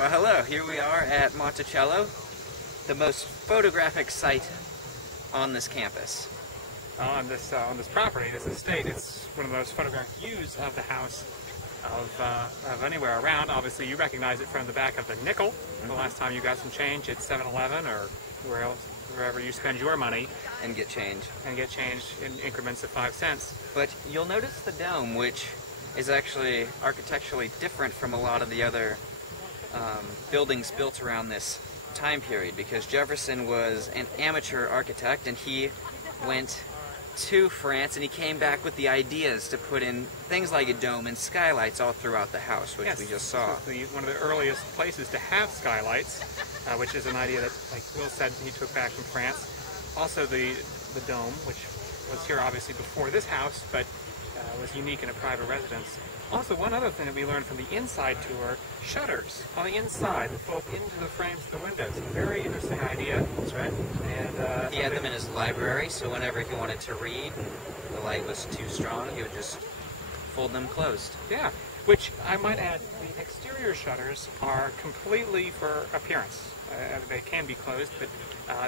Well, hello. Here we are at Monticello, the most photographic site on this campus. On this property, this estate. It's one of the most photographic views of the house of anywhere around. Obviously, you recognize it from the back of the nickel. The last time you got some change at 7-Eleven or wherever you spend your money. And get change. And get change in increments of 5 cents. But you'll notice the dome, which is actually architecturally different from a lot of the other buildings built around this time period, because Jefferson was an amateur architect and he went to France and he came back with the ideas to put in things like a dome and skylights all throughout the house, which we just saw. One of the earliest places to have skylights, which is an idea that, like Will said, he took back from France. Also the dome, which was here obviously before this house, but was unique in a private residence. Also, one other thing that we learned from the inside tour, shutters on the inside that fold into the frames of the windows. A very interesting idea. That's right. And he had them in his library, so whenever he wanted to read, the light was too strong, he would just fold them closed. Yeah, which I might add, the exterior shutters are completely for appearance. They can be closed, but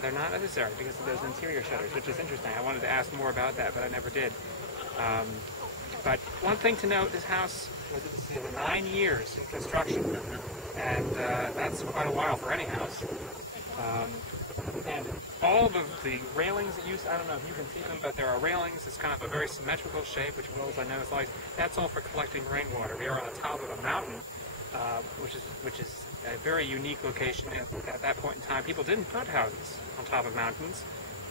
they're not necessary because of those interior shutters, which is interesting. I wanted to ask more about that, but I never did. But one thing to note, this house was 9 years in construction, and that's quite a while for any house. And all of the railings that I don't know if you can see them, but there are railings. It's kind of a very symmetrical shape, which Will, I know, is like. That's all for collecting rainwater. We are on the top of a mountain, which is a very unique location. At that point in time, people didn't put houses on top of mountains,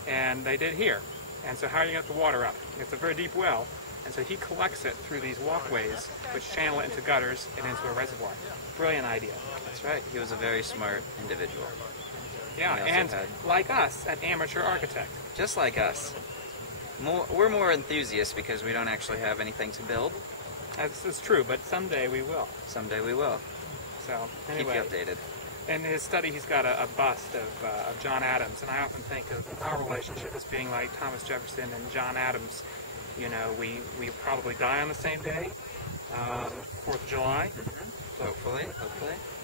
and they did here. And so how are you going to get the water up? It's a very deep well. And so he collects it through these walkways, which channel it into gutters and into a reservoir. Brilliant idea. That's right. He was a very smart individual. Yeah, and like us, an amateur architect. Just like us. We're more enthusiasts because we don't actually have anything to build. That's true, but someday we will. Someday we will. So, anyway. Keep you updated. In his study, he's got a bust of John Adams, and I often think of our relationship as being like Thomas Jefferson and John Adams. You know, we probably die on the same day, 4th of July. Hopefully.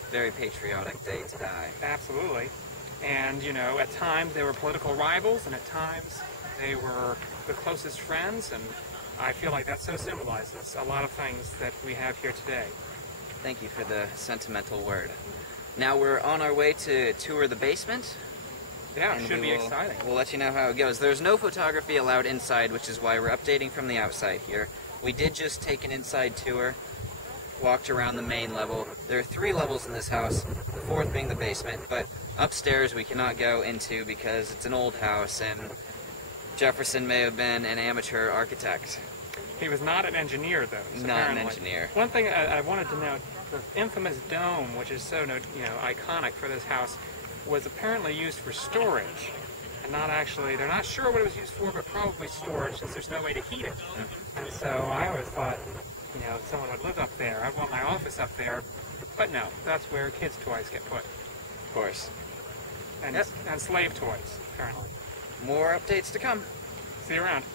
Very patriotic day to die. Absolutely. And, you know, at times they were political rivals, and at times they were the closest friends, and I feel like that so symbolizes a lot of things that we have here today. Thank you for the sentimental word. Now we're on our way to tour the basement. Yeah, it should be exciting. We'll let you know how it goes. There's no photography allowed inside, which is why we're updating from the outside here. We did just take an inside tour, walked around the main level. There are 3 levels in this house, the 4th being the basement, but upstairs we cannot go into because it's an old house and Jefferson may have been an amateur architect. He was not an engineer, though. Not an engineer. One thing I wanted to note, the infamous dome, which is so iconic for this house, was apparently used for storage, and not actually, they're not sure what it was used for, but probably storage, since there's no way to heat it. And so I always thought, someone would live up there. I want my office up there, but no, that's where kids' toys get put. Of course. And slave toys, apparently. More updates to come. See you around.